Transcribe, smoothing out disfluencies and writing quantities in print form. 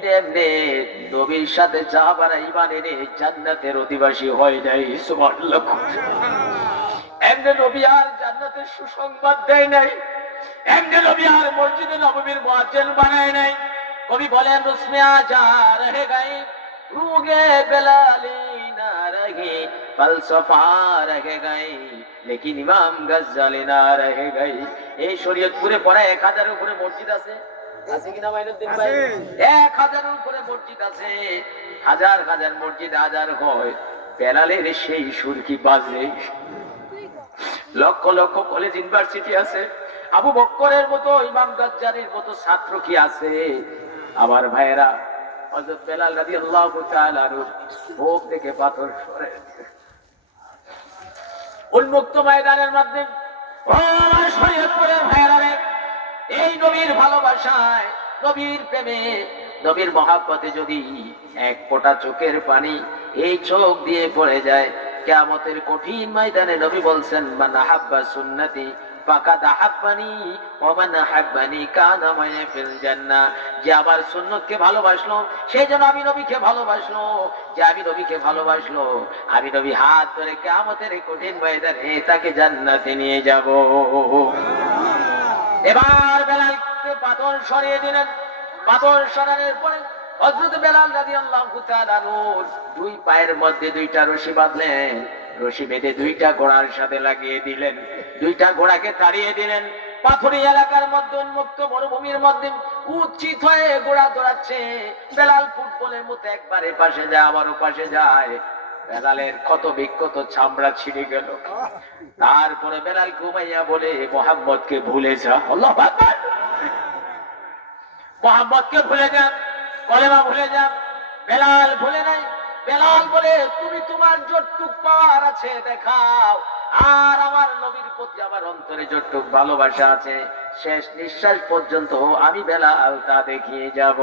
এমনি এমনি নবীর সাথে যা বারা ইমানের জান্নাতের অধিবাসী হয় নাই। সুবহানাল্লাহ। এমনি নবী আর জান্নাতের সুসংবাদ দেয় নাই, এমনি নবী আর মসজিদে নববীর মুয়াজ্জিন বানায় নাই। কবি বলেন রুসমে আজা রহে গায়ে রুগে বেলালি না রহে ফলসফা রহে গায়ে লেকিন ইমাম গজ্জালি না রহে গায়ে। এই শরীয়তপুরে পড়া 1000-এর উপরে মসজিদ আছে, আছে কিনা মাইনুদ্দিন ভাই? 1000-এর উপরে মসজিদ আছে। হাজার হাজার মসজিদ হাজার হয়, বেলালের সেই সুর কি বাজে। লক্ষ লক্ষ কলেজ ইউনিভার্সিটি আছে, আবু বক্করের মতো ইমাম গজ্জালির মতো ছাত্র কি আছে? আমার ভাইয়েরা, হযরত বেলাল রাদিয়াল্লাহু তাআলা বুক থেকে পাথর সরে উন্মুক্ত ময়দানের মধ্যে, ও আমার শরীয়তপুরের ভাইয়েরা রে, এই নবীর ভালোবাসায়, নবীর প্রেমে, নবীর মহাব্বতে যদি এক ফোঁটা চোখের পানি এই চোখ দিয়ে পড়ে যায়, কিয়ামতের কঠিন ময়দানে নবী বলছেন মান আহাব্বা সুন্নতি ফাকাদ আহাব্বানি ওয়া মান আহাব্বানি কানা মা'i ফিল জান্নাহ। যে আমার সুন্নতকে ভালোবাসলো সে যেন আমি নবীকে ভালোবাসলো, যে আমি নবীকে ভালোবাসলো আমি নবী হাত ধরে কিয়ামতের কঠিন ময়দানে তাকে জান্নাতে নিয়ে যাব। এবার বেলালকে পাথর সরিয়ে দিলেন। পাথর সরানোর পরে হযরত বেলাল রাদিয়াল্লাহু তাআলা দুই পায়ের মধ্যে দুইটা রশি বাঁধলেন, রশি বেঁধে দুইটা ঘোড়ার সাথে লাগিয়ে দিলেন, দুইটা ঘোড়াকে তাড়িয়ে দিলেন। পাথুরি এলাকার মধ্যে, উন্মুক্ত মরুভূমির মধ্যে উচ্চিত হয়ে ঘোড়া দৌড়াচ্ছে। বেলাল ফুটবলের মতো একবার এপাশে যায় আবার ওপাশে যায়। বেলালের ক্ষত বিক্ষত চামড়া ছিঁড়ে গেল। তারপরে বেলাল ঘুমাইয়া বলে মুহাম্মদকে ভুলে যা। আল্লাহু আকবার। মুহাম্মদকে ভুলে যান, কলেমা ভুলে যান। বেলাল ভুলে নাই। বেলাল বলে তুমি তোমার যতটুক পাওয়ার আছে দেখাও, আর আমার নবীর প্রতি আমার অন্তরে যতটুক ভালোবাসা আছে শেষ নিঃশ্বাস পর্যন্ত আমি বেলাল তা দেখিয়ে যাব।